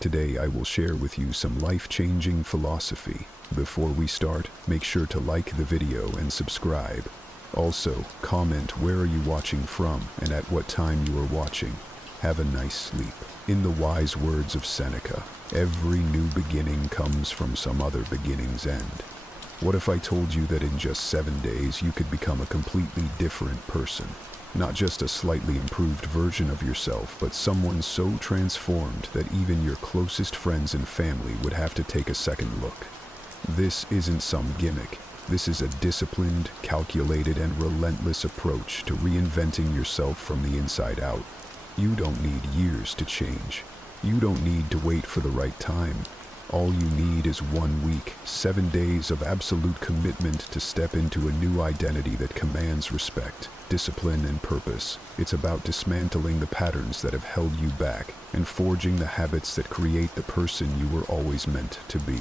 Today I will share with you some life-changing philosophy. Before we start, make sure to like the video and subscribe. Also, comment where are you watching from and at what time you are watching. Have a nice sleep. In the wise words of Seneca, every new beginning comes from some other beginning's end. What if I told you that in just 7 days you could become a completely different person? Not just a slightly improved version of yourself, but someone so transformed that even your closest friends and family would have to take a second look. This isn't some gimmick. This is a disciplined, calculated, and relentless approach to reinventing yourself from the inside out. You don't need years to change. You don't need to wait for the right time. All you need is 1 week, 7 days of absolute commitment to step into a new identity that commands respect, discipline, and purpose. It's about dismantling the patterns that have held you back and forging the habits that create the person you were always meant to be.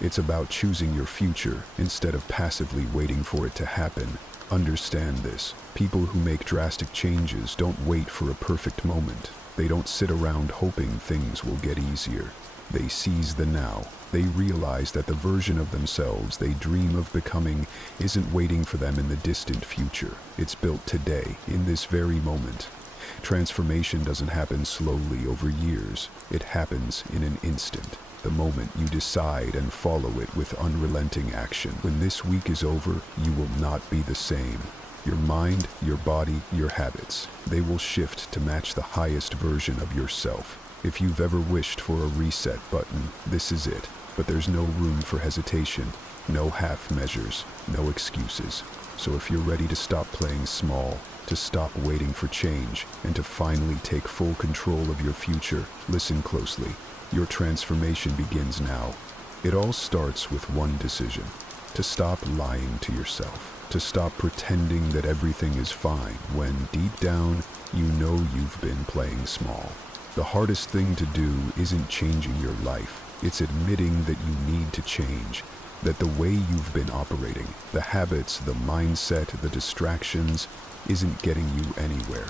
It's about choosing your future instead of passively waiting for it to happen. Understand this. People who make drastic changes don't wait for a perfect moment. They don't sit around hoping things will get easier. They seize the now. They realize that the version of themselves they dream of becoming isn't waiting for them in the distant future. It's built today, in this very moment. Transformation doesn't happen slowly over years. It happens in an instant. The moment you decide and follow it with unrelenting action. When this week is over, you will not be the same. Your mind, your body, your habits, they will shift to match the highest version of yourself. If you've ever wished for a reset button, this is it. But there's no room for hesitation, no half measures, no excuses. So if you're ready to stop playing small, to stop waiting for change, and to finally take full control of your future, listen closely. Your transformation begins now. It all starts with one decision: to stop lying to yourself, to stop pretending that everything is fine when deep down you know you've been playing small. The hardest thing to do isn't changing your life. It's admitting that you need to change, that the way you've been operating, the habits, the mindset, the distractions, isn't getting you anywhere.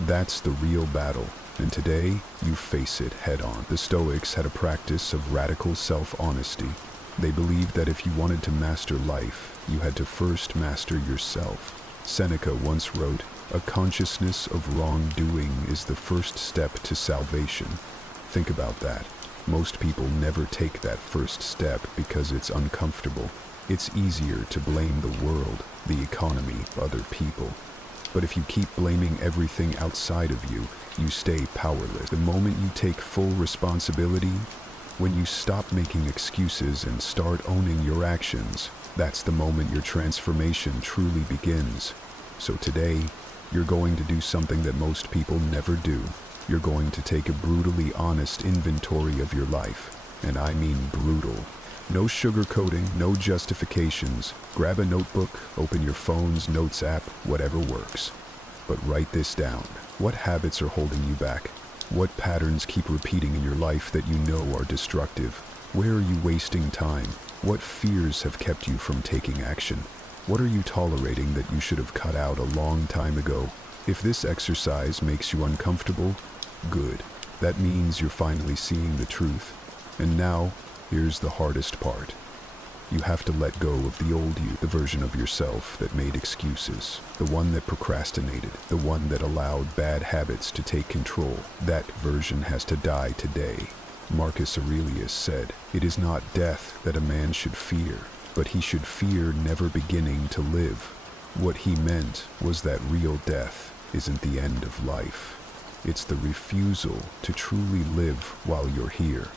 That's the real battle, and today you face it head on. The Stoics had a practice of radical self-honesty. They believed that if you wanted to master life, you had to first master yourself. Seneca once wrote, "A consciousness of wrongdoing is the first step to salvation." Think about that. Most people never take that first step because it's uncomfortable. It's easier to blame the world, the economy, other people. But if you keep blaming everything outside of you, you stay powerless. The moment you take full responsibility, when you stop making excuses and start owning your actions, that's the moment your transformation truly begins. So today, you're going to do something that most people never do. You're going to take a brutally honest inventory of your life. And I mean brutal. No sugarcoating, no justifications. Grab a notebook, open your phone's notes app, whatever works. But write this down. What habits are holding you back? What patterns keep repeating in your life that you know are destructive? Where are you wasting time? What fears have kept you from taking action? What are you tolerating that you should have cut out a long time ago? If this exercise makes you uncomfortable, good. That means you're finally seeing the truth. And now, here's the hardest part. You have to let go of the old you, the version of yourself that made excuses, the one that procrastinated, the one that allowed bad habits to take control. That version has to die today. Marcus Aurelius said, "It is not death that a man should fear, but he should fear never beginning to live." What he meant was that real death isn't the end of life. It's the refusal to truly live while you're here.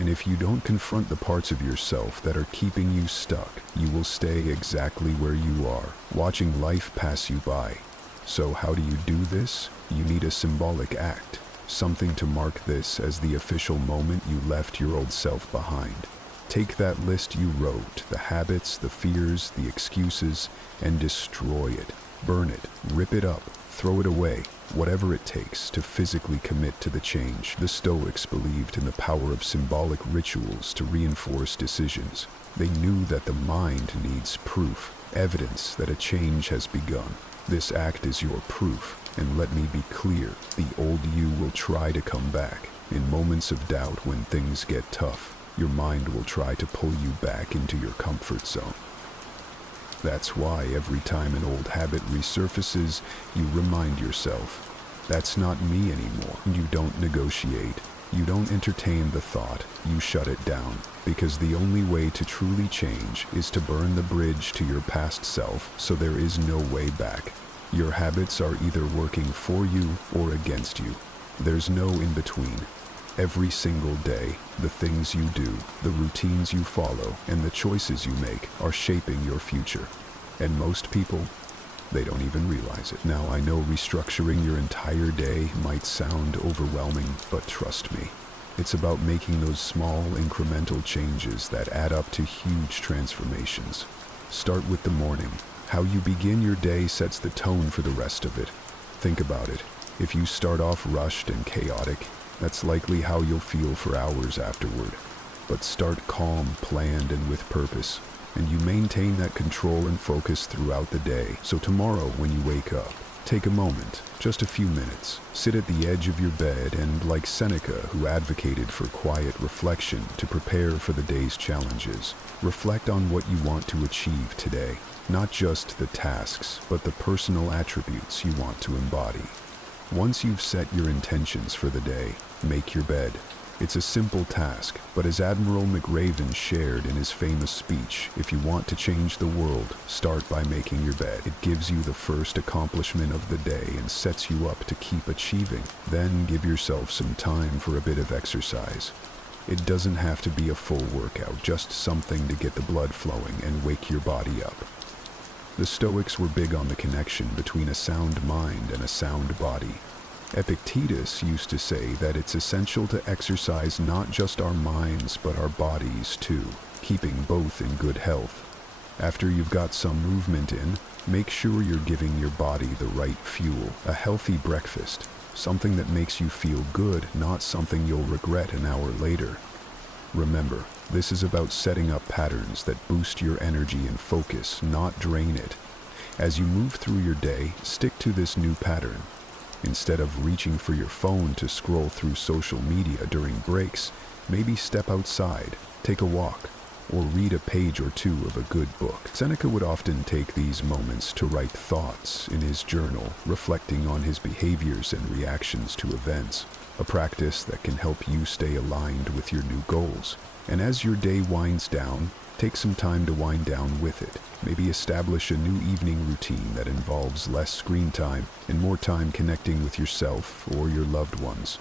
And if you don't confront the parts of yourself that are keeping you stuck, you will stay exactly where you are, watching life pass you by. So how do you do this? You need a symbolic act, something to mark this as the official moment you left your old self behind. Take that list you wrote, the habits, the fears, the excuses, and destroy it. Burn it, rip it up, throw it away. Whatever it takes to physically commit to the change. The Stoics believed in the power of symbolic rituals to reinforce decisions. They knew that the mind needs proof, evidence that a change has begun. This act is your proof, and let me be clear, the old you will try to come back. In moments of doubt, when things get tough, your mind will try to pull you back into your comfort zone. That's why every time an old habit resurfaces, you remind yourself, that's not me anymore. You don't negotiate. You don't entertain the thought. You shut it down. Because the only way to truly change is to burn the bridge to your past self, so there is no way back. Your habits are either working for you or against you. There's no in between. Every single day, the things you do, the routines you follow, and the choices you make are shaping your future. And most people, they don't even realize it. Now, I know restructuring your entire day might sound overwhelming, but trust me, it's about making those small, incremental changes that add up to huge transformations. Start with the morning. How you begin your day sets the tone for the rest of it. Think about it. If you start off rushed and chaotic, that's likely how you'll feel for hours afterward. But start calm, planned, and with purpose, and you maintain that control and focus throughout the day. So tomorrow, when you wake up, take a moment, just a few minutes, sit at the edge of your bed and, like Seneca, who advocated for quiet reflection to prepare for the day's challenges, reflect on what you want to achieve today. Not just the tasks, but the personal attributes you want to embody. Once you've set your intentions for the day, make your bed. It's a simple task, but as Admiral McRaven shared in his famous speech, if you want to change the world, start by making your bed. It gives you the first accomplishment of the day and sets you up to keep achieving. Then give yourself some time for a bit of exercise. It doesn't have to be a full workout, just something to get the blood flowing and wake your body up. The Stoics were big on the connection between a sound mind and a sound body. Epictetus used to say that it's essential to exercise not just our minds but our bodies too, keeping both in good health. After you've got some movement in, make sure you're giving your body the right fuel, a healthy breakfast, something that makes you feel good, not something you'll regret an hour later. Remember, this is about setting up patterns that boost your energy and focus, not drain it. As you move through your day, stick to this new pattern. Instead of reaching for your phone to scroll through social media during breaks, maybe step outside, take a walk, or read a page or two of a good book. Seneca would often take these moments to write thoughts in his journal, reflecting on his behaviors and reactions to events, a practice that can help you stay aligned with your new goals. And as your day winds down, take some time to wind down with it. Maybe establish a new evening routine that involves less screen time and more time connecting with yourself or your loved ones.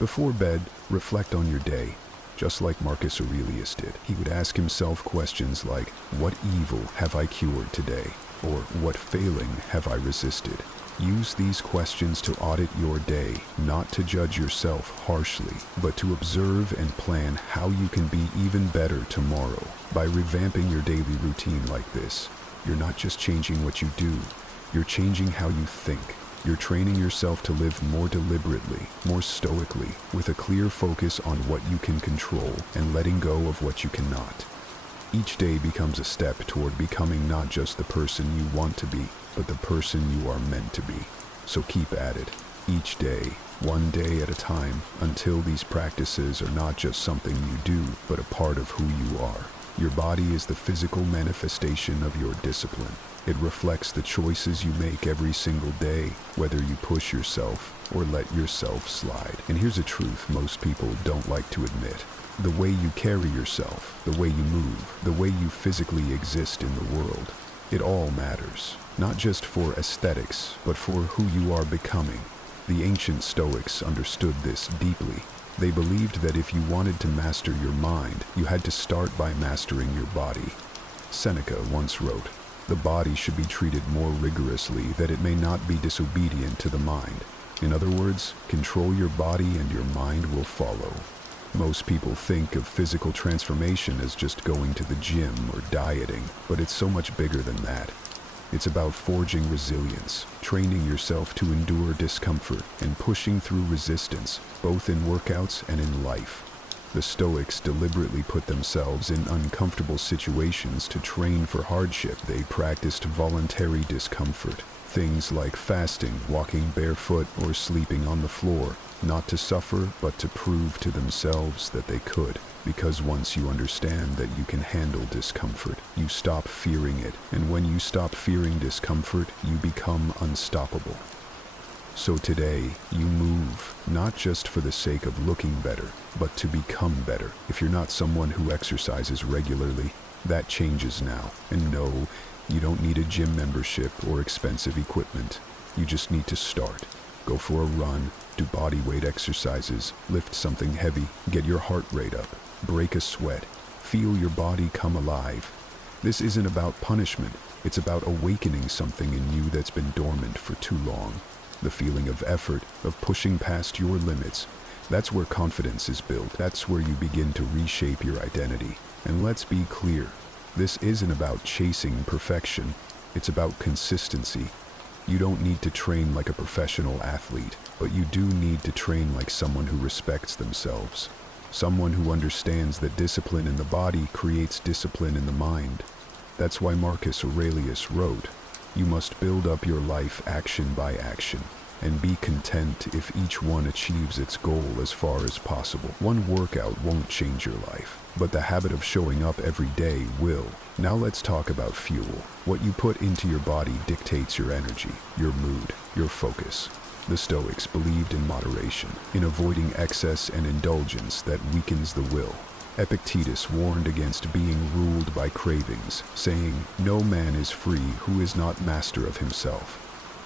Before bed, reflect on your day, just like Marcus Aurelius did. He would ask himself questions like, what evil have I cured today? Or what failing have I resisted? Use these questions to audit your day, not to judge yourself harshly, but to observe and plan how you can be even better tomorrow. By revamping your daily routine like this, you're not just changing what you do, you're changing how you think. You're training yourself to live more deliberately, more stoically, with a clear focus on what you can control and letting go of what you cannot. Each day becomes a step toward becoming not just the person you want to be, but the person you are meant to be. So keep at it, each day, one day at a time, until these practices are not just something you do, but a part of who you are. Your body is the physical manifestation of your discipline. It reflects the choices you make every single day, whether you push yourself or let yourself slide. And here's a truth most people don't like to admit. The way you carry yourself, the way you move, the way you physically exist in the world, it all matters. Not just for aesthetics, but for who you are becoming. The ancient Stoics understood this deeply. They believed that if you wanted to master your mind, you had to start by mastering your body. Seneca once wrote, "The body should be treated more rigorously that it may not be disobedient to the mind." In other words, control your body and your mind will follow. Most people think of physical transformation as just going to the gym or dieting, but it's so much bigger than that. It's about forging resilience, training yourself to endure discomfort, and pushing through resistance, both in workouts and in life. The Stoics deliberately put themselves in uncomfortable situations to train for hardship. They practiced voluntary discomfort, things like fasting, walking barefoot, or sleeping on the floor, not to suffer, but to prove to themselves that they could. Because once you understand that you can handle discomfort, you stop fearing it. And when you stop fearing discomfort, you become unstoppable. So today, you move, not just for the sake of looking better, but to become better. If you're not someone who exercises regularly, that changes now. And no, you don't need a gym membership or expensive equipment. You just need to start. Go for a run, do body weight exercises, lift something heavy, get your heart rate up, break a sweat, feel your body come alive. This isn't about punishment, it's about awakening something in you that's been dormant for too long. The feeling of effort, of pushing past your limits, that's where confidence is built. That's where you begin to reshape your identity. And let's be clear, this isn't about chasing perfection, it's about consistency. You don't need to train like a professional athlete, but you do need to train like someone who respects themselves. Someone who understands that discipline in the body creates discipline in the mind. That's why Marcus Aurelius wrote, "You must build up your life action by action, and be content if each one achieves its goal as far as possible." One workout won't change your life, but the habit of showing up every day will. Now let's talk about fuel. What you put into your body dictates your energy, your mood, your focus. The Stoics believed in moderation, in avoiding excess and indulgence that weakens the will. Epictetus warned against being ruled by cravings, saying, "No man is free who is not master of himself."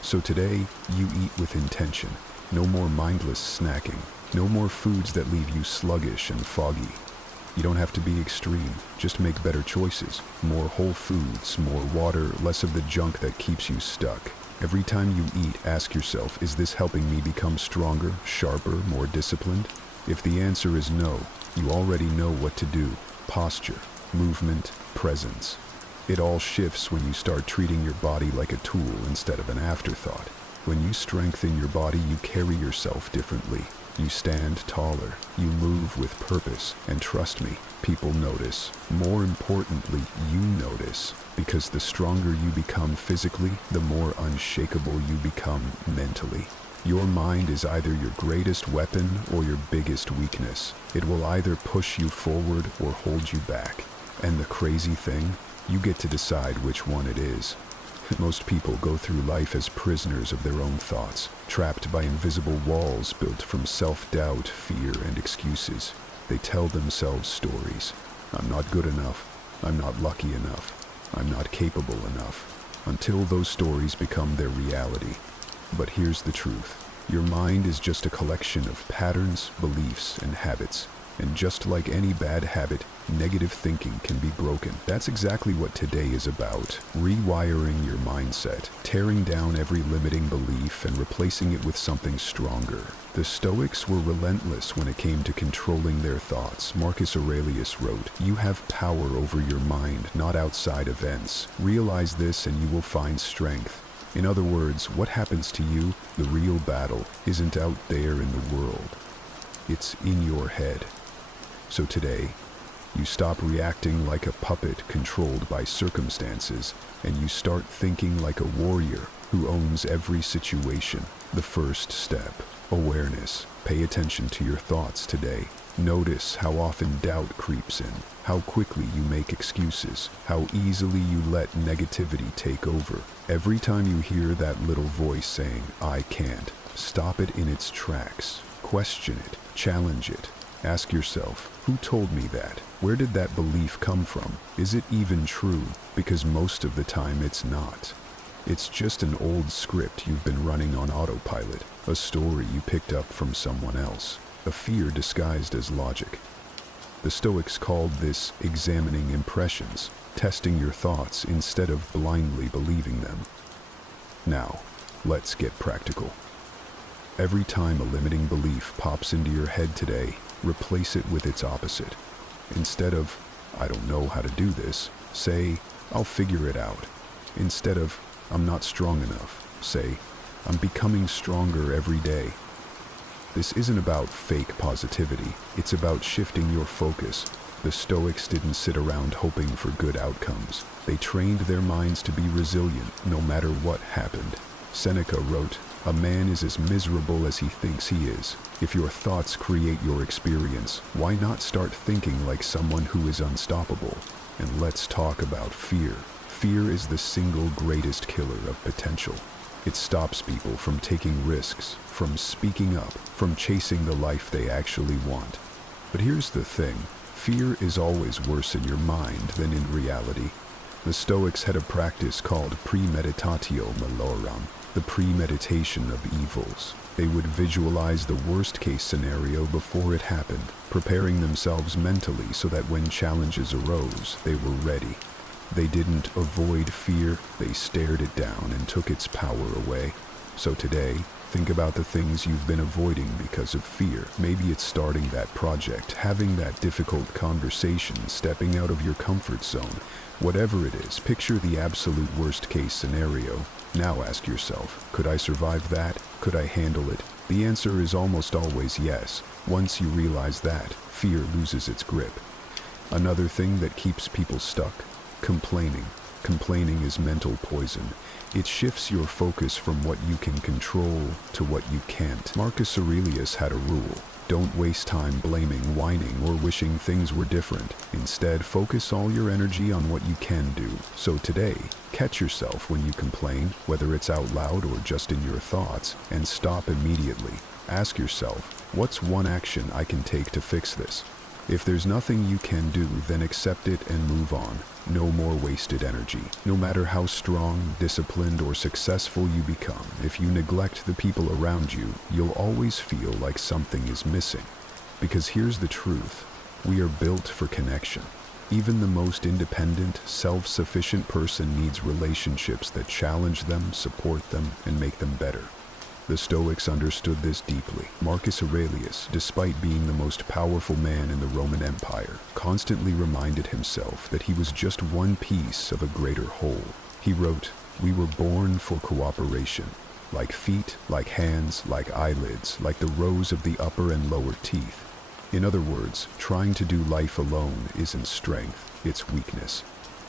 So today, you eat with intention. No more mindless snacking. No more foods that leave you sluggish and foggy. You don't have to be extreme, just make better choices. More whole foods, more water, less of the junk that keeps you stuck. Every time you eat, ask yourself, is this helping me become stronger, sharper, more disciplined? If the answer is no, you already know what to do. Posture, movement, presence. It all shifts when you start treating your body like a tool instead of an afterthought. When you strengthen your body, you carry yourself differently. You stand taller, you move with purpose, and trust me, people notice. More importantly, you notice, because the stronger you become physically, the more unshakable you become mentally. Your mind is either your greatest weapon or your biggest weakness. It will either push you forward or hold you back. And the crazy thing, you get to decide which one it is. Most people go through life as prisoners of their own thoughts, trapped by invisible walls built from self-doubt, fear, and excuses. They tell themselves stories. I'm not good enough. I'm not lucky enough. I'm not capable enough. Until those stories become their reality. But here's the truth. Your mind is just a collection of patterns, beliefs, and habits. And just like any bad habit, negative thinking can be broken. That's exactly what today is about. Rewiring your mindset, tearing down every limiting belief and replacing it with something stronger. The Stoics were relentless when it came to controlling their thoughts. Marcus Aurelius wrote, "You have power over your mind, not outside events. Realize this and you will find strength." In other words, what happens to you, the real battle, isn't out there in the world. It's in your head. So today, you stop reacting like a puppet controlled by circumstances, and you start thinking like a warrior who owns every situation. The first step, awareness. Pay attention to your thoughts today. Notice how often doubt creeps in, how quickly you make excuses, how easily you let negativity take over. Every time you hear that little voice saying, "I can't," stop it in its tracks. Question it, challenge it. Ask yourself, who told me that? Where did that belief come from? Is it even true? Because most of the time it's not. It's just an old script you've been running on autopilot, a story you picked up from someone else, a fear disguised as logic. The Stoics called this examining impressions, testing your thoughts instead of blindly believing them. Now, let's get practical. Every time a limiting belief pops into your head today, replace it with its opposite. Instead of, "I don't know how to do this," say, "I'll figure it out." Instead of, "I'm not strong enough," say, "I'm becoming stronger every day." This isn't about fake positivity, it's about shifting your focus. The Stoics didn't sit around hoping for good outcomes. They trained their minds to be resilient no matter what happened. Seneca wrote, A man is as miserable as he thinks he is. If your thoughts create your experience, why not start thinking like someone who is unstoppable? And let's talk about fear. Fear is the single greatest killer of potential. It stops people from taking risks, from speaking up, from chasing the life they actually want. But here's the thing, fear is always worse in your mind than in reality. The Stoics had a practice called premeditatio malorum, the premeditation of evils. They would visualize the worst-case scenario before it happened, preparing themselves mentally so that when challenges arose, they were ready. They didn't avoid fear, they stared it down and took its power away. So today, think about the things you've been avoiding because of fear. Maybe it's starting that project, having that difficult conversation, stepping out of your comfort zone. Whatever it is, picture the absolute worst-case scenario. Now ask yourself, could I survive that? Could I handle it? The answer is almost always yes. Once you realize that, fear loses its grip. Another thing that keeps people stuck: complaining. Complaining is mental poison. It shifts your focus from what you can control to what you can't. Marcus Aurelius had a rule: don't waste time blaming, whining, or wishing things were different. Instead, focus all your energy on what you can do. So today, catch yourself when you complain, whether it's out loud or just in your thoughts, and stop immediately. Ask yourself, what's one action I can take to fix this? If there's nothing you can do, then accept it and move on. No more wasted energy. No matter how strong, disciplined, or successful you become, if you neglect the people around you, you'll always feel like something is missing. Because here's the truth: we are built for connection. Even the most independent, self-sufficient person needs relationships that challenge them, support them, and make them better. The Stoics understood this deeply. Marcus Aurelius, despite being the most powerful man in the Roman Empire, constantly reminded himself that he was just one piece of a greater whole. He wrote, "We were born for cooperation, like feet, like hands, like eyelids, like the rows of the upper and lower teeth." In other words, trying to do life alone isn't strength, it's weakness.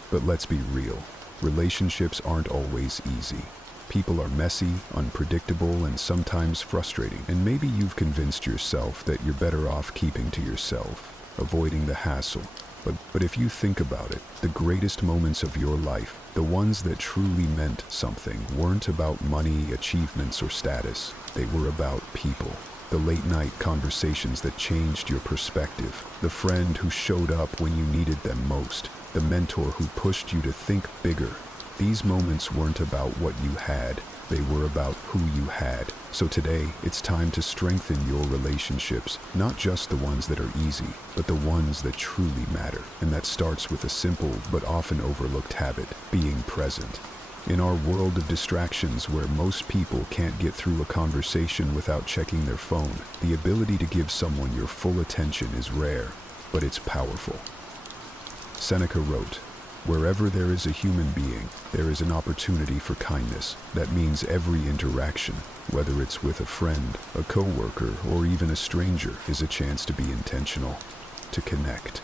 But let's be real, relationships aren't always easy. People are messy, unpredictable, and sometimes frustrating. And maybe you've convinced yourself that you're better off keeping to yourself, avoiding the hassle. But if you think about it, the greatest moments of your life, the ones that truly meant something, weren't about money, achievements, or status. They were about people. The late-night conversations that changed your perspective, the friend who showed up when you needed them most, the mentor who pushed you to think bigger. These moments weren't about what you had, they were about who you had. So today, it's time to strengthen your relationships, not just the ones that are easy, but the ones that truly matter. And that starts with a simple but often overlooked habit: being present. In our world of distractions where most people can't get through a conversation without checking their phone, the ability to give someone your full attention is rare, but it's powerful. Seneca wrote, "Wherever there is a human being, there is an opportunity for kindness." That means every interaction, whether it's with a friend, a coworker, or even a stranger, is a chance to be intentional, to connect,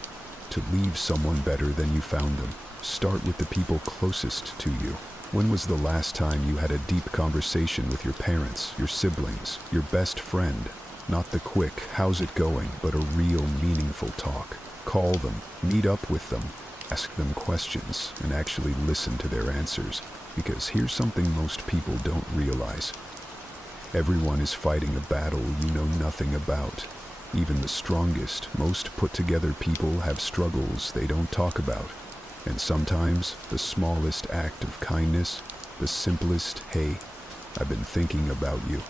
to leave someone better than you found them. Start with the people closest to you. When was the last time you had a deep conversation with your parents, your siblings, your best friend? Not the quick, "how's it going?" but a real, meaningful talk. Call them, meet up with them, ask them questions, and actually listen to their answers. Because here's something most people don't realize. Everyone is fighting a battle you know nothing about. Even the strongest, most put-together people have struggles they don't talk about. And sometimes, the smallest act of kindness, the simplest, "Hey, I've been thinking about you,"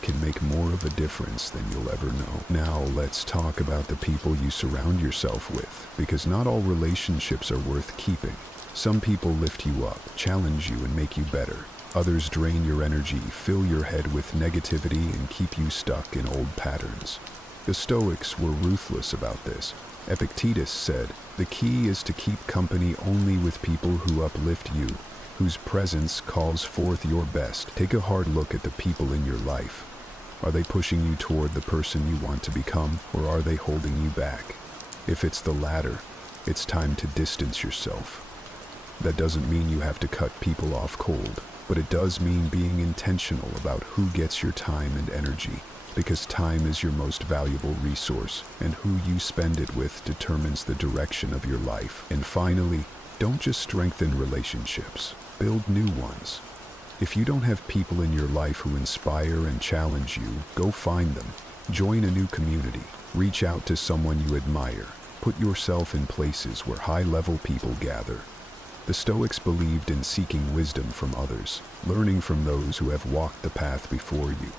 can make more of a difference than you'll ever know. Now let's talk about the people you surround yourself with, because not all relationships are worth keeping. Some people lift you up, challenge you, and make you better. Others drain your energy, fill your head with negativity, and keep you stuck in old patterns. The Stoics were ruthless about this. Epictetus said, "The key is to keep company only with people who uplift you, whose presence calls forth your best." Take a hard look at the people in your life. Are they pushing you toward the person you want to become, or are they holding you back? If it's the latter, it's time to distance yourself. That doesn't mean you have to cut people off cold. but it does mean being intentional about who gets your time and energy, because time is your most valuable resource, and who you spend it with determines the direction of your life. And finally, don't just strengthen relationships, build new ones. If you don't have people in your life who inspire and challenge you, go find them. Join a new community, reach out to someone you admire, put yourself in places where high-level people gather. The Stoics believed in seeking wisdom from others, learning from those who have walked the path before you.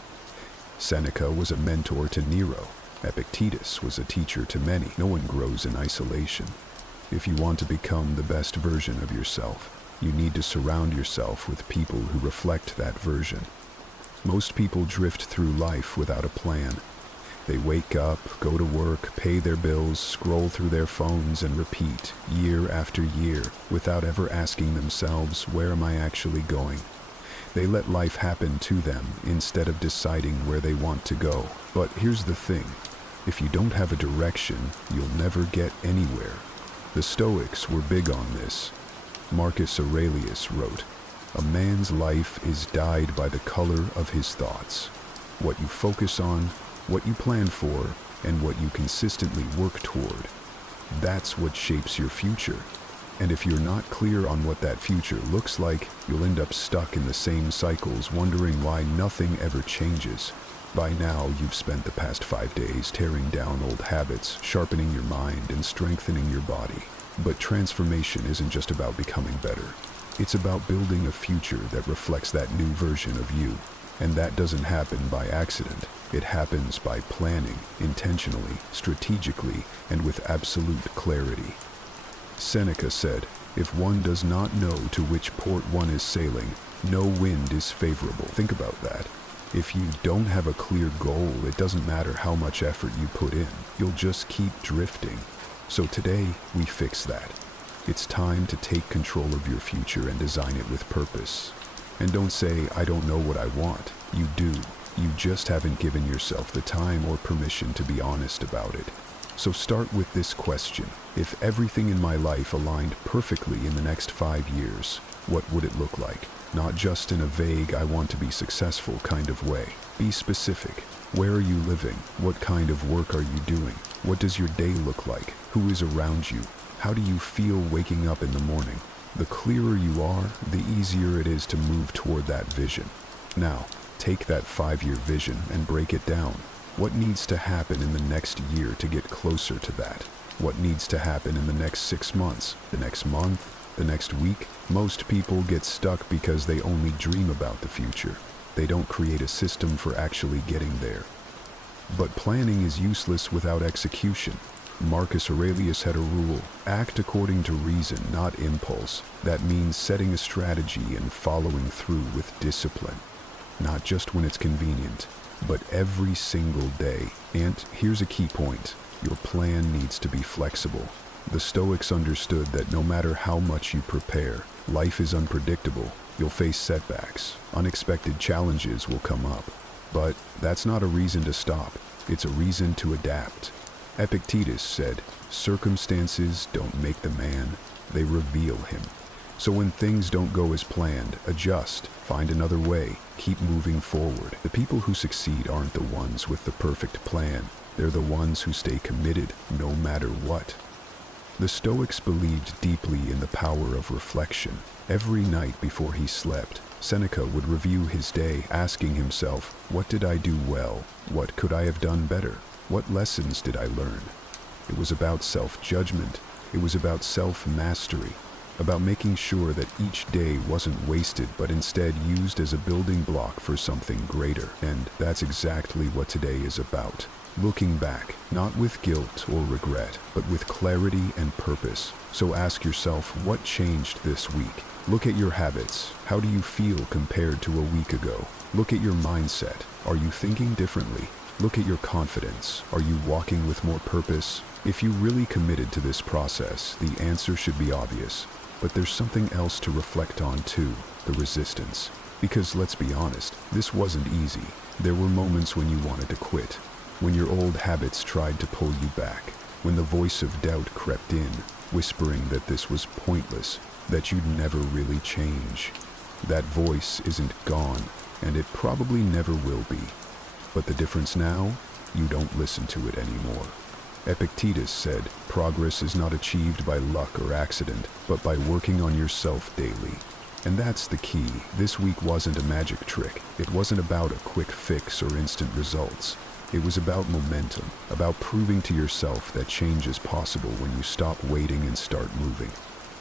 Seneca was a mentor to Nero. Epictetus was a teacher to many. No one grows in isolation. If you want to become the best version of yourself, you need to surround yourself with people who reflect that version. Most people drift through life without a plan. They wake up, go to work, pay their bills, scroll through their phones, and repeat year after year without ever asking themselves, where am I actually going? They let life happen to them instead of deciding where they want to go. But here's the thing, if you don't have a direction, you'll never get anywhere. The Stoics were big on this. Marcus Aurelius wrote, "A man's life is dyed by the color of his thoughts. What you focus on, what you plan for, and what you consistently work toward. That's what shapes your future. And if you're not clear on what that future looks like, you'll end up stuck in the same cycles, wondering why nothing ever changes." By now, you've spent the past 5 days tearing down old habits, sharpening your mind, and strengthening your body. But transformation isn't just about becoming better. It's about building a future that reflects that new version of you. And that doesn't happen by accident. It happens by planning, intentionally, strategically, and with absolute clarity. Seneca said, "If one does not know to which port one is sailing, no wind is favorable." Think about that. If you don't have a clear goal, it doesn't matter how much effort you put in. You'll just keep drifting. So today, we fix that. It's time to take control of your future and design it with purpose. And don't say, "I don't know what I want." You do. You just haven't given yourself the time or permission to be honest about it. So start with this question. If everything in my life aligned perfectly in the next 5 years, what would it look like? Not just in a vague, "I want to be successful" kind of way. Be specific. Where are you living? What kind of work are you doing? What does your day look like? Who is around you? How do you feel waking up in the morning? The clearer you are, the easier it is to move toward that vision. Now, take that 5-year vision and break it down. What needs to happen in the next year to get closer to that? What needs to happen in the next 6 months, the next month, the next week? Most people get stuck because they only dream about the future. They don't create a system for actually getting there. But planning is useless without execution. Marcus Aurelius had a rule: act according to reason, not impulse. That means setting a strategy and following through with discipline. Not just when it's convenient, but every single day. And here's a key point: your plan needs to be flexible. The Stoics understood that no matter how much you prepare, life is unpredictable. You'll face setbacks. Unexpected challenges will come up. But that's not a reason to stop. It's a reason to adapt. Epictetus said, "Circumstances don't make the man, they reveal him." So when things don't go as planned, adjust, find another way, keep moving forward. The people who succeed aren't the ones with the perfect plan. They're the ones who stay committed no matter what. The Stoics believed deeply in the power of reflection. Every night before he slept, Seneca would review his day, asking himself, what did I do well? What could I have done better? What lessons did I learn? It was about self-judgment. It was about self-mastery, about making sure that each day wasn't wasted, but instead used as a building block for something greater. And that's exactly what today is about. Looking back, not with guilt or regret, but with clarity and purpose. So ask yourself, what changed this week? Look at your habits. How do you feel compared to a week ago? Look at your mindset. Are you thinking differently? Look at your confidence. Are you walking with more purpose? If you really committed to this process, the answer should be obvious. But there's something else to reflect on too, the resistance. Because let's be honest, this wasn't easy. There were moments when you wanted to quit, when your old habits tried to pull you back, when the voice of doubt crept in, whispering that this was pointless, that you'd never really change. That voice isn't gone, and it probably never will be. But the difference now, you don't listen to it anymore. Epictetus said, progress is not achieved by luck or accident, but by working on yourself daily. And that's the key. This week wasn't a magic trick. It wasn't about a quick fix or instant results. It was about momentum, about proving to yourself that change is possible when you stop waiting and start moving.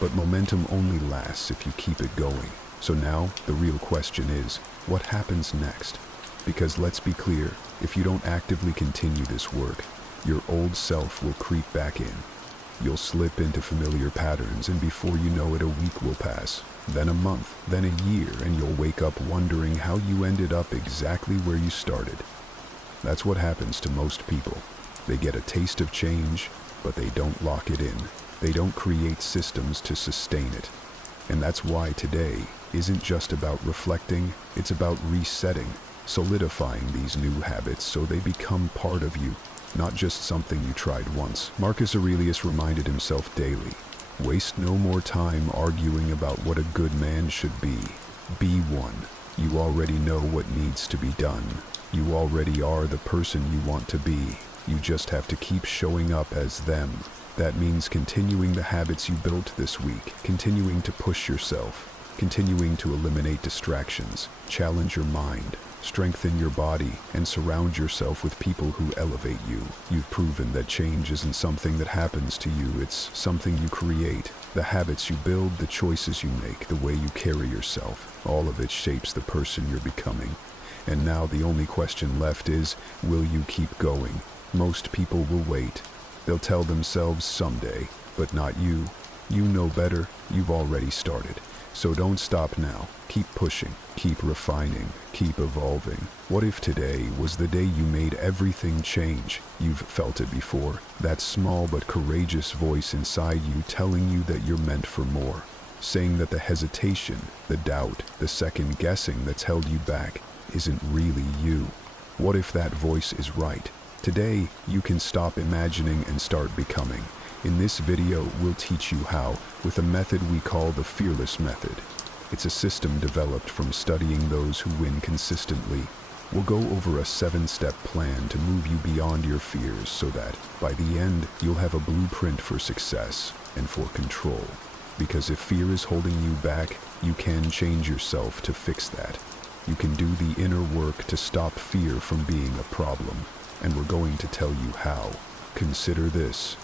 But momentum only lasts if you keep it going. So now, the real question is, what happens next? Because let's be clear, if you don't actively continue this work, your old self will creep back in. You'll slip into familiar patterns, and before you know it, a week will pass, then a month, then a year, and you'll wake up wondering how you ended up exactly where you started. That's what happens to most people. They get a taste of change, but they don't lock it in. They don't create systems to sustain it. And that's why today isn't just about reflecting, it's about resetting, solidifying these new habits so they become part of you, not just something you tried once. Marcus Aurelius reminded himself daily, waste no more time arguing about what a good man should be. Be one. You already know what needs to be done. You already are the person you want to be. You just have to keep showing up as them. That means continuing the habits you built this week, continuing to push yourself, continuing to eliminate distractions, challenge your mind, strengthen your body, and surround yourself with people who elevate you. You've proven that change isn't something that happens to you, it's something you create. The habits you build, the choices you make, the way you carry yourself, all of it shapes the person you're becoming. And now the only question left is, will you keep going? Most people will wait. They'll tell themselves someday, but not you. You know better, you've already started. So don't stop now. Keep pushing, keep refining, keep evolving. What if today was the day you made everything change? You've felt it before. That small but courageous voice inside you telling you that you're meant for more. Saying that the hesitation, the doubt, the second guessing that's held you back isn't really you. What if that voice is right? Today, you can stop imagining and start becoming. In this video, we'll teach you how, with a method we call the Fearless Method. It's a system developed from studying those who win consistently. We'll go over a 7-step plan to move you beyond your fears so that, by the end, you'll have a blueprint for success and for control. Because if fear is holding you back, you can change yourself to fix that. You can do the inner work to stop fear from being a problem. And we're going to tell you how. Consider this.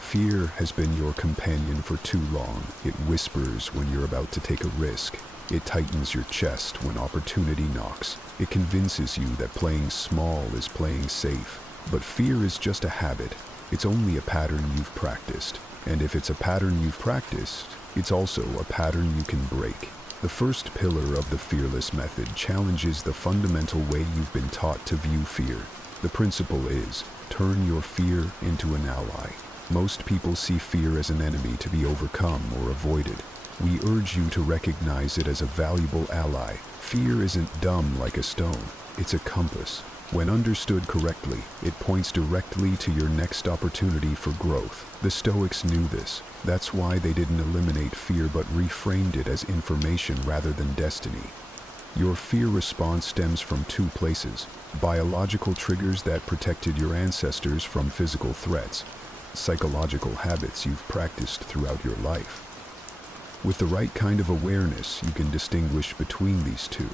Fear has been your companion for too long. It whispers when you're about to take a risk. It tightens your chest when opportunity knocks. It convinces you that playing small is playing safe. But fear is just a habit. It's only a pattern you've practiced. And if it's a pattern you've practiced, it's also a pattern you can break. The first pillar of the Fearless Method challenges the fundamental way you've been taught to view fear. The principle is, turn your fear into an ally. Most people see fear as an enemy to be overcome or avoided. We urge you to recognize it as a valuable ally. Fear isn't dumb like a stone. It's a compass. When understood correctly, it points directly to your next opportunity for growth. The Stoics knew this. That's why they didn't eliminate fear but reframed it as information rather than destiny. Your fear response stems from two places: biological triggers that protected your ancestors from physical threats, psychological habits you've practiced throughout your life. With the right kind of awareness, you can distinguish between these two,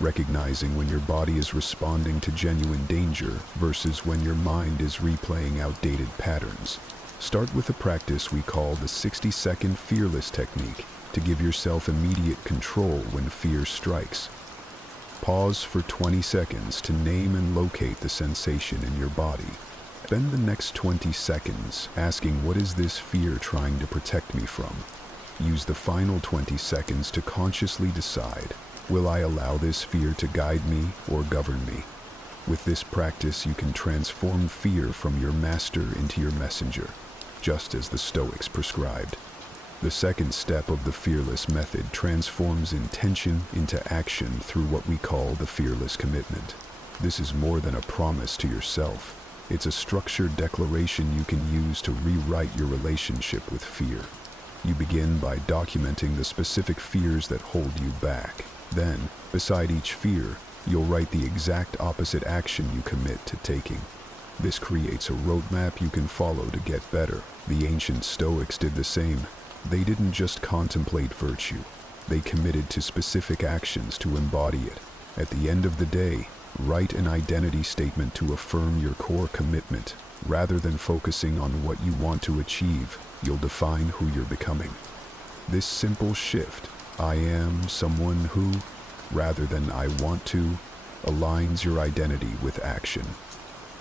recognizing when your body is responding to genuine danger versus when your mind is replaying outdated patterns. Start with a practice we call the 60-second fearless technique to give yourself immediate control when fear strikes. Pause for 20 seconds to name and locate the sensation in your body. Spend the next 20 seconds asking, what is this fear trying to protect me from? Use the final 20 seconds to consciously decide, will I allow this fear to guide me or govern me? With this practice, you can transform fear from your master into your messenger, just as the Stoics prescribed. The second step of the Fearless Method transforms intention into action through what we call the Fearless Commitment. This is more than a promise to yourself. It's a structured declaration you can use to rewrite your relationship with fear. You begin by documenting the specific fears that hold you back. Then, beside each fear, you'll write the exact opposite action you commit to taking. This creates a roadmap you can follow to get better. The ancient Stoics did the same. They didn't just contemplate virtue. They committed to specific actions to embody it. At the end of the day, write an identity statement to affirm your core commitment. Rather than focusing on what you want to achieve, you'll define who you're becoming. This simple shift, I am someone who, rather than I want to, aligns your identity with action.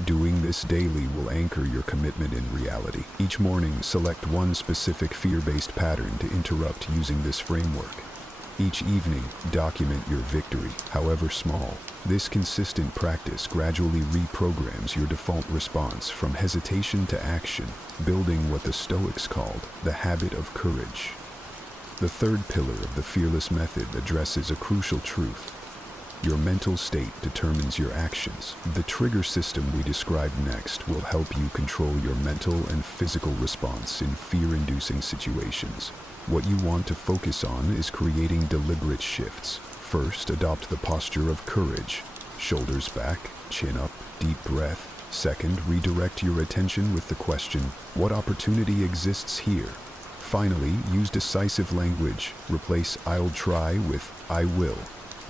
Doing this daily will anchor your commitment in reality. Each morning, select one specific fear-based pattern to interrupt using this framework. Each evening, document your victory, however small. This consistent practice gradually reprograms your default response from hesitation to action, building what the Stoics called the habit of courage. The third pillar of the fearless method addresses a crucial truth. Your mental state determines your actions. The trigger system we describe next will help you control your mental and physical response in fear-inducing situations. What you want to focus on is creating deliberate shifts. First, adopt the posture of courage. Shoulders back, chin up, deep breath. Second, redirect your attention with the question, what opportunity exists here? Finally, use decisive language. Replace I'll try with I will.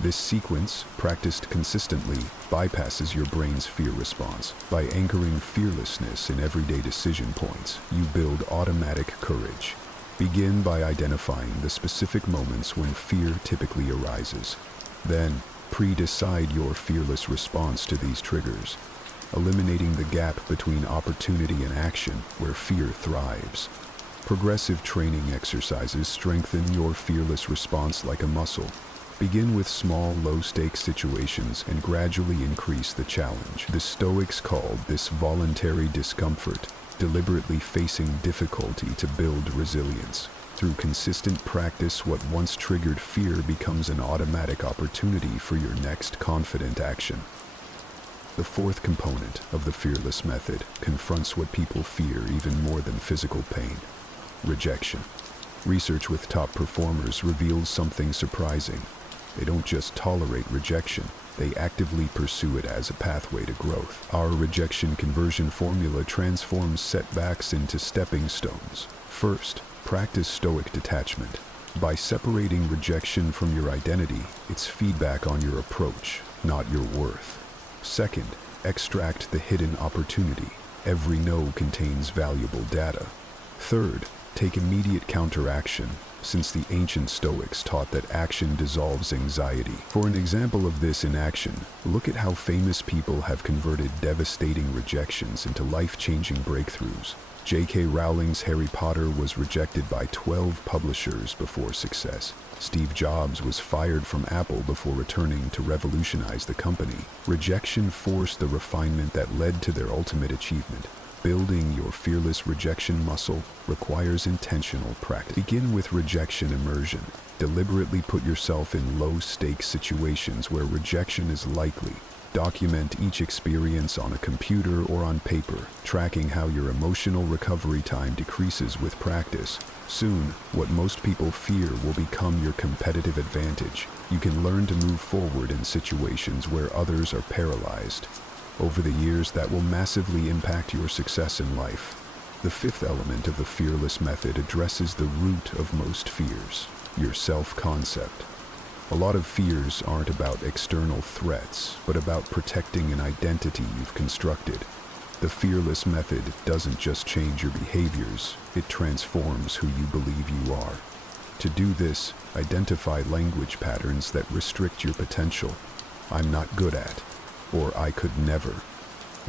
This sequence, practiced consistently, bypasses your brain's fear response. By anchoring fearlessness in everyday decision points, you build automatic courage. Begin by identifying the specific moments when fear typically arises. Then, pre-decide your fearless response to these triggers, eliminating the gap between opportunity and action where fear thrives. Progressive training exercises strengthen your fearless response like a muscle. Begin with small, low-stakes situations and gradually increase the challenge. The Stoics called this voluntary discomfort, deliberately facing difficulty to build resilience. Through consistent practice, what once triggered fear becomes an automatic opportunity for your next confident action. The fourth component of the fearless method confronts what people fear even more than physical pain: rejection. Research with top performers reveals something surprising. They don't just tolerate rejection, they actively pursue it as a pathway to growth. Our rejection conversion formula transforms setbacks into stepping stones. First, practice Stoic detachment. By separating rejection from your identity, it's feedback on your approach, not your worth. Second, extract the hidden opportunity. Every no contains valuable data. Third, take immediate counteraction, since the ancient Stoics taught that action dissolves anxiety. For an example of this in action, look at how famous people have converted devastating rejections into life-changing breakthroughs. J.K. Rowling's Harry Potter was rejected by 12 publishers before success. Steve Jobs was fired from Apple before returning to revolutionize the company. Rejection forced the refinement that led to their ultimate achievement. Building your fearless rejection muscle requires intentional practice. Begin with rejection immersion. Deliberately put yourself in low-stakes situations where rejection is likely. Document each experience on a computer or on paper, tracking how your emotional recovery time decreases with practice. Soon, what most people fear will become your competitive advantage. You can learn to move forward in situations where others are paralyzed. Over the years, that will massively impact your success in life. The fifth element of the fearless method addresses the root of most fears: your self-concept. A lot of fears aren't about external threats, but about protecting an identity you've constructed. The fearless method doesn't just change your behaviors, it transforms who you believe you are. To do this, identify language patterns that restrict your potential. I'm not good at, or I could never.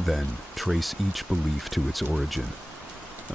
Then, trace each belief to its origin.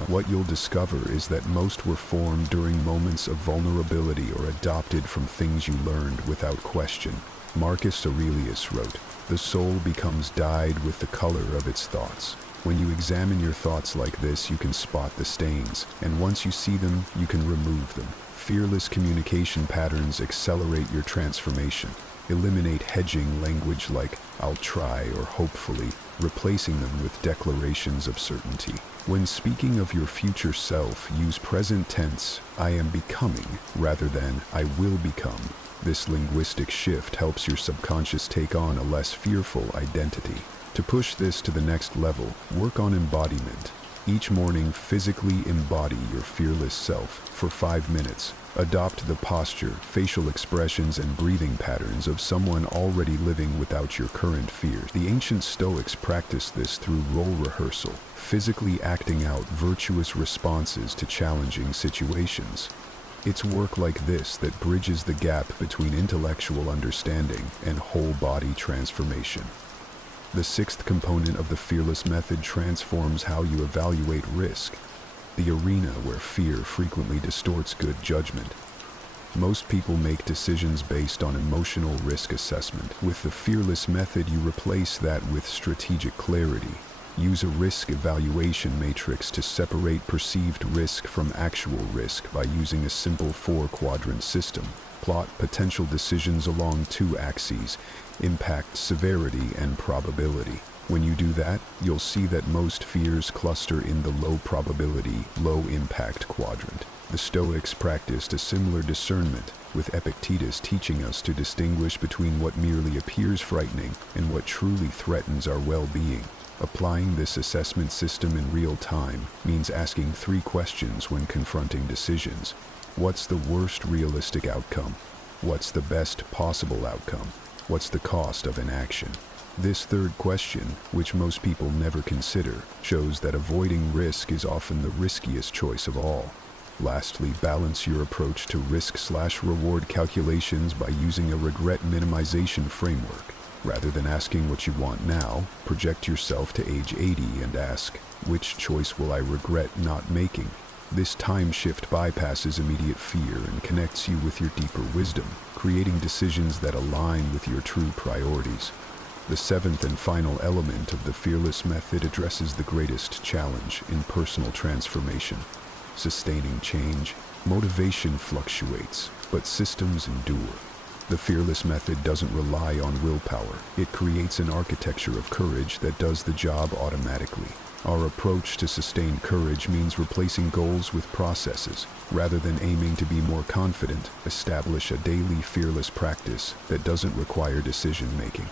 What you'll discover is that most were formed during moments of vulnerability or adopted from things you learned without question. Marcus Aurelius wrote, "The soul becomes dyed with the color of its thoughts." When you examine your thoughts like this, you can spot the stains, and once you see them, you can remove them. Fearless communication patterns accelerate your transformation. Eliminate hedging language like "I'll try" or "hopefully," replacing them with declarations of certainty. When speaking of your future self, use present tense, I am becoming, rather than I will become. This linguistic shift helps your subconscious take on a less fearful identity. To push this to the next level, work on embodiment. Each morning, physically embody your fearless self for 5 minutes. Adopt the posture, facial expressions, and breathing patterns of someone already living without your current fears. The ancient Stoics practiced this through role rehearsal, physically acting out virtuous responses to challenging situations. It's work like this that bridges the gap between intellectual understanding and whole-body transformation. The sixth component of the fearless method transforms how you evaluate risk, the arena where fear frequently distorts good judgment. Most people make decisions based on emotional risk assessment. With the fearless method, you replace that with strategic clarity. Use a risk evaluation matrix to separate perceived risk from actual risk by using a simple 4-quadrant system. Plot potential decisions along 2 axes, impact, severity, and probability. When you do that, you'll see that most fears cluster in the low probability, low impact quadrant. The Stoics practiced a similar discernment, with Epictetus teaching us to distinguish between what merely appears frightening and what truly threatens our well-being. Applying this assessment system in real time means asking 3 questions when confronting decisions. What's the worst realistic outcome? What's the best possible outcome? What's the cost of inaction? This third question, which most people never consider, shows that avoiding risk is often the riskiest choice of all. Lastly, balance your approach to risk/reward calculations by using a regret minimization framework. Rather than asking what you want now, project yourself to age 80 and ask, which choice will I regret not making? This time shift bypasses immediate fear and connects you with your deeper wisdom, creating decisions that align with your true priorities. The seventh and final element of the fearless method addresses the greatest challenge in personal transformation: sustaining change. Motivation fluctuates, but systems endure. The fearless method doesn't rely on willpower. It creates an architecture of courage that does the job automatically. Our approach to sustained courage means replacing goals with processes. Rather than aiming to be more confident, establish a daily fearless practice that doesn't require decision-making.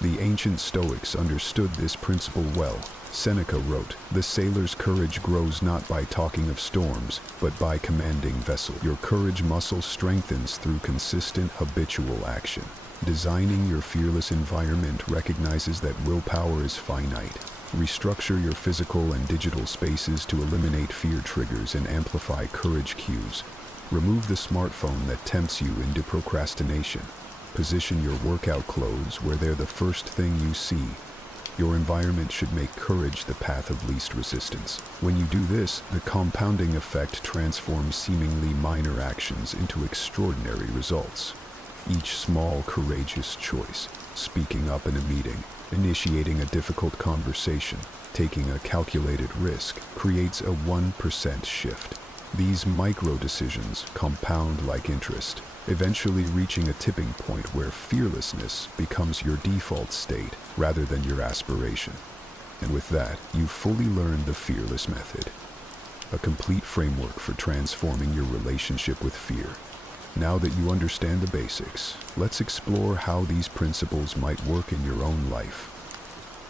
The ancient Stoics understood this principle well. Seneca wrote, "The sailor's courage grows not by talking of storms, but by commanding vessels." Your courage muscle strengthens through consistent habitual action. Designing your fearless environment recognizes that willpower is finite. Restructure your physical and digital spaces to eliminate fear triggers and amplify courage cues. Remove the smartphone that tempts you into procrastination. Position your workout clothes where they're the first thing you see. Your environment should make courage the path of least resistance. When you do this, the compounding effect transforms seemingly minor actions into extraordinary results. Each small, courageous choice, speaking up in a meeting, initiating a difficult conversation, taking a calculated risk, creates a 1% shift. These micro-decisions compound like interest, eventually reaching a tipping point where fearlessness becomes your default state rather than your aspiration. And with that, you've fully learned the fearless method, a complete framework for transforming your relationship with fear. Now that you understand the basics, let's explore how these principles might work in your own life.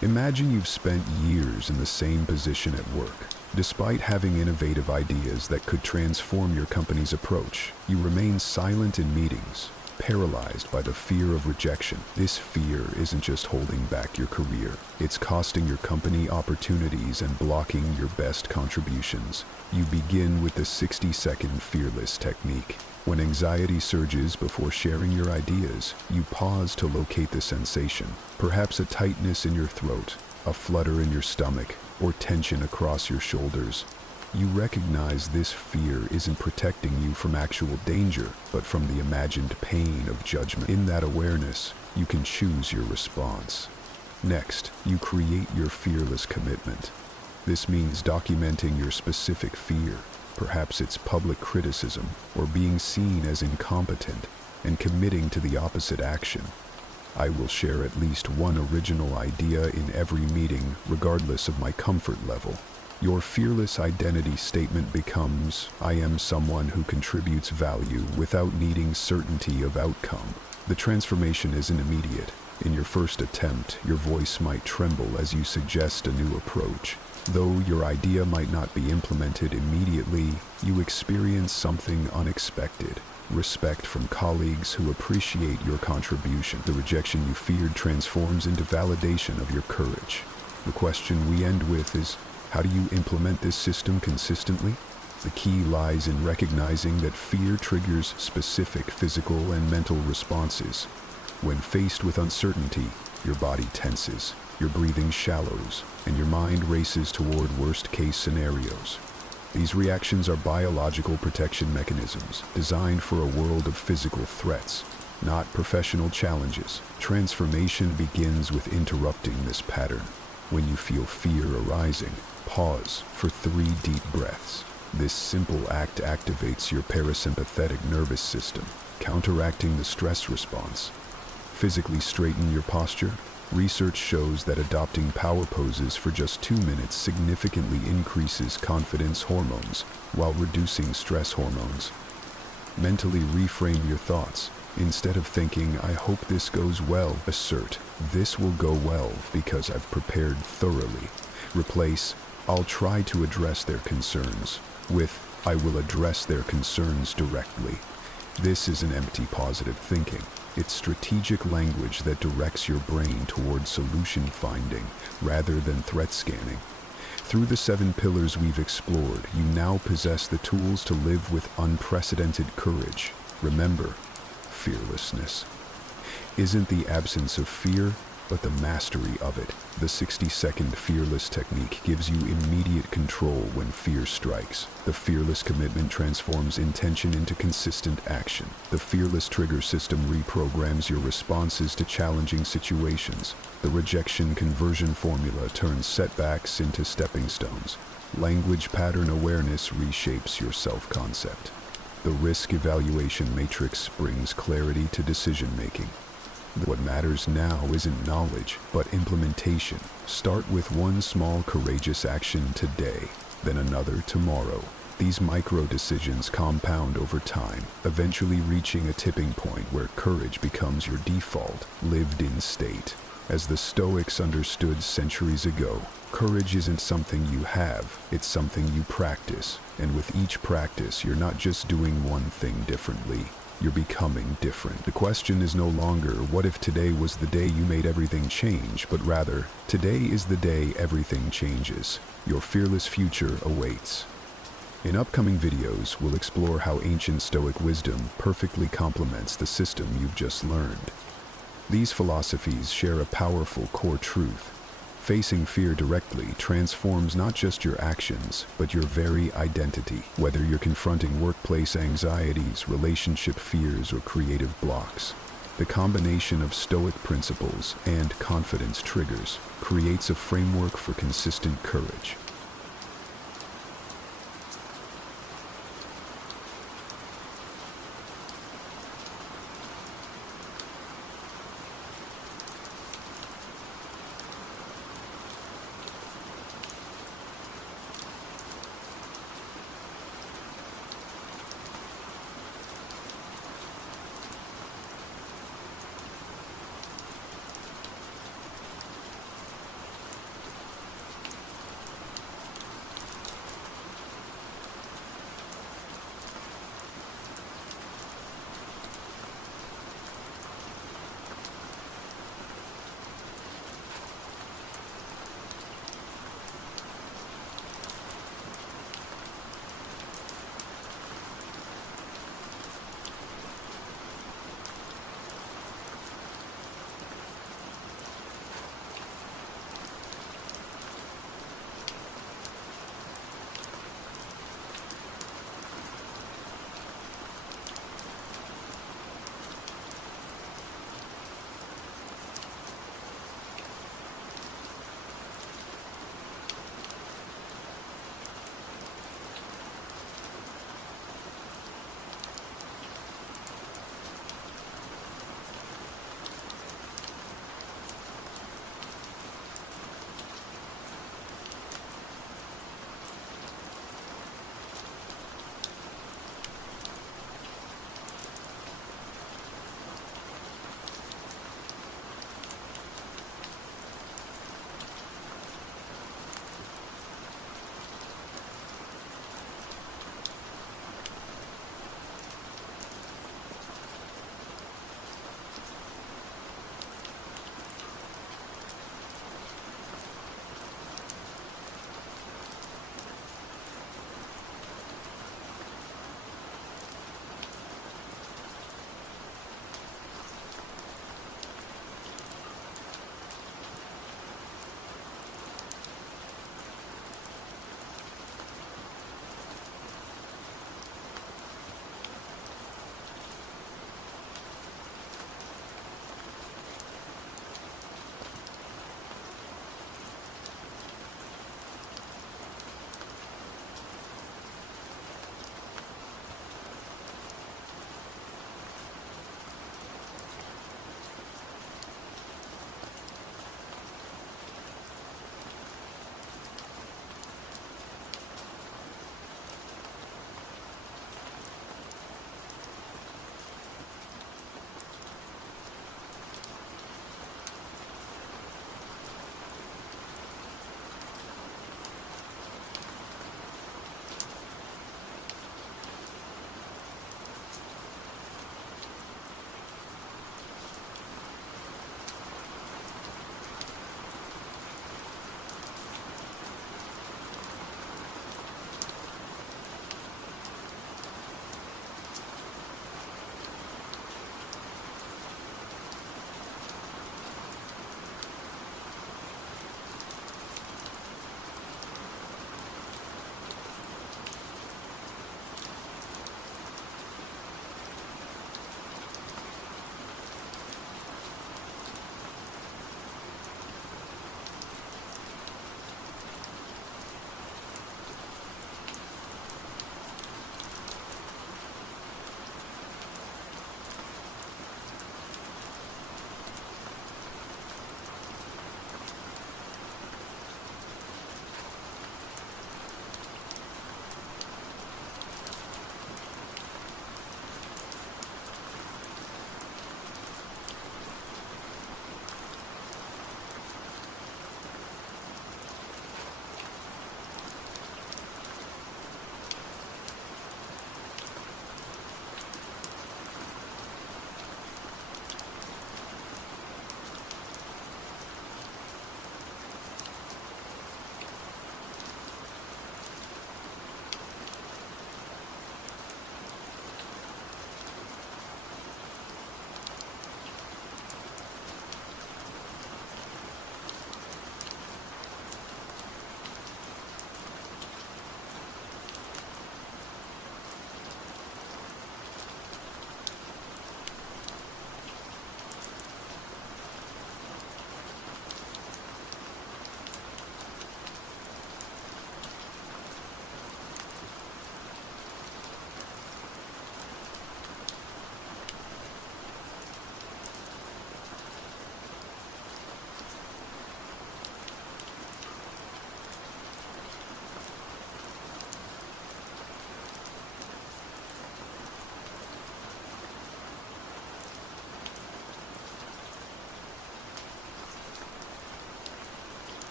Imagine you've spent years in the same position at work. Despite having innovative ideas that could transform your company's approach, you remain silent in meetings, paralyzed by the fear of rejection. This fear isn't just holding back your career, it's costing your company opportunities and blocking your best contributions. You begin with the 60-second fearless technique. When anxiety surges before sharing your ideas, you pause to locate the sensation. Perhaps a tightness in your throat, a flutter in your stomach, or tension across your shoulders. You recognize this fear isn't protecting you from actual danger, but from the imagined pain of judgment. In that awareness, you can choose your response. Next, you create your fearless commitment. This means documenting your specific fear. Perhaps it's public criticism or being seen as incompetent, and committing to the opposite action. I will share at least one original idea in every meeting, regardless of my comfort level. Your fearless identity statement becomes, I am someone who contributes value without needing certainty of outcome. The transformation isn't immediate. In your first attempt, your voice might tremble as you suggest a new approach. Though your idea might not be implemented immediately, you experience something unexpected. Respect from colleagues who appreciate your contribution. The rejection you feared transforms into validation of your courage. The question we end with is, how do you implement this system consistently? The key lies in recognizing that fear triggers specific physical and mental responses. When faced with uncertainty, your body tenses, your breathing shallows, and your mind races toward worst-case scenarios. These reactions are biological protection mechanisms designed for a world of physical threats, not professional challenges. Transformation begins with interrupting this pattern. When you feel fear arising, pause for 3 deep breaths. This simple act activates your parasympathetic nervous system, counteracting the stress response. Physically straighten your posture. Research shows that adopting power poses for just 2 minutes significantly increases confidence hormones while reducing stress hormones. Mentally reframe your thoughts. Instead of thinking, I hope this goes well, assert, this will go well because I've prepared thoroughly. Replace, I'll try to address their concerns, with, I will address their concerns directly. This is an empty positive thinking. It's strategic language that directs your brain toward solution finding rather than threat scanning. Through the 7 pillars we've explored, you now possess the tools to live with unprecedented courage. Remember, fearlessness isn't the absence of fear, but the mastery of it. The 60-second fearless technique gives you immediate control when fear strikes. The fearless commitment transforms intention into consistent action. The fearless trigger system reprograms your responses to challenging situations. The rejection conversion formula turns setbacks into stepping stones. Language pattern awareness reshapes your self-concept. The risk evaluation matrix brings clarity to decision-making. What matters now isn't knowledge, but implementation. Start with one small courageous action today, then another tomorrow. These micro-decisions compound over time, eventually reaching a tipping point where courage becomes your default, lived-in state. As the Stoics understood centuries ago, courage isn't something you have, it's something you practice. And with each practice, you're not just doing one thing differently, you're becoming different. The question is no longer, what if today was the day you made everything change, but rather, today is the day everything changes. Your fearless future awaits. In upcoming videos, we'll explore how ancient Stoic wisdom perfectly complements the system you've just learned. These philosophies share a powerful core truth. Facing fear directly transforms not just your actions, but your very identity. Whether you're confronting workplace anxieties, relationship fears, or creative blocks, the combination of Stoic principles and confidence triggers creates a framework for consistent courage.